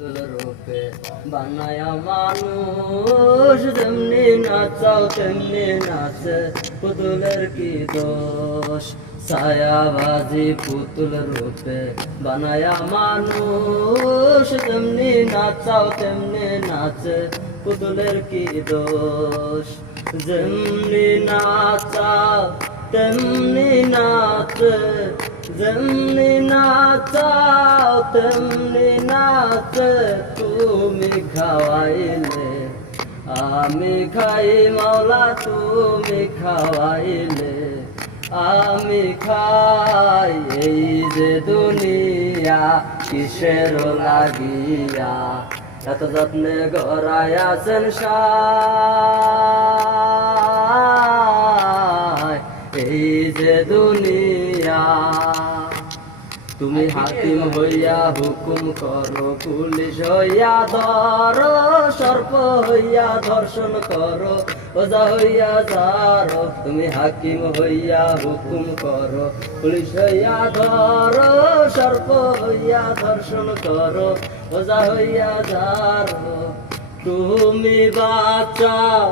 পুতুল রূপে বানায়া মানুষ, যেমনি নাচাও তেমনি নাচে, পুতুলের কি দোষ। ছায়াবাজি পুতুল রূপে বানায়া মানুষ, যেমনি নাচাও তেমনি নাচে, পুতুলের কি দোষ। যেমনি নাচাও তেমনি নাচে, যেমনি নাচাও তেমনি নাচে, তুমি খাওয়াইলে আমি খাই মাওলা, তুমি খাওয়াইলে আমি খাই। এই যে দুনিয়া কিসের লাগিয়া, এত যত্নে গড়াই আছেন সায়। এই যে দুনিয়া, তুমি হাকিম হইয়া হুকুম করো, পুলিশ হইয়া ধরো, সর্প হইয়া ধর্ষণ করো, ওজা হইয়া যারো। তুমি হাকিম হইয়া হুকুম করো, পুলিশ হইয়া ধরো, সর্প হইয়া ধর্ষণ করো, ওজা হইয়া যারো। তুমি বাঁচাও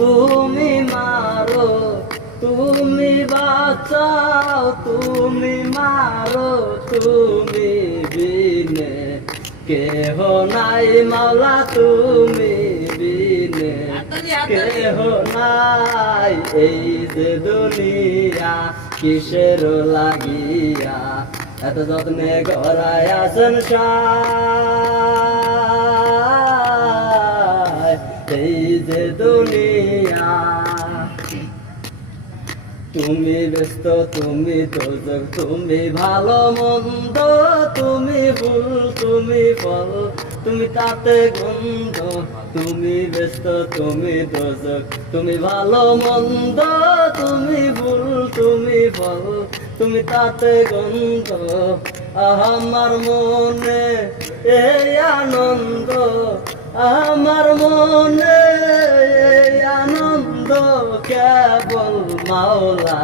তুমি মারো, তুমি বাঁচাও তুমি মারো, তুমি বিনে কেহ নাই মাওলা, তুমি বিনে কেহ নাই। এই যে দুনিয়া কিসের লাগিয়া, এত যত্নে গড়াই আছেন সায়। এই যে দুনিয়া, তুমি ব্যস্ত তুমি দোজক, তুমি ভালো মন্দ, তুমি ফুল তুমি ফল, তুমি তাতে গন্ধ। তুমি ব্যস্ত তুমি দোজক, তুমি ভালো মন্দ, তুমি ফুল তুমি ফল, তুমি তাতে গন্ধ। আমার মনে এই আনন্দ, আমার মনে এই আনন্দ, কেবল মাওলা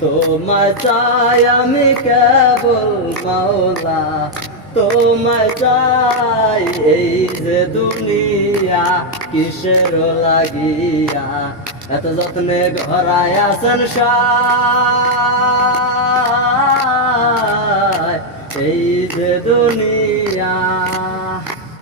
তোমায় চাই আমি, কেবল মাওলা তোমায় চাই। এই যে দুনিয়া কিসের লাগিয়া, এত যত্নে গড়াই আছেন সায়। এই যে দুনিয়া।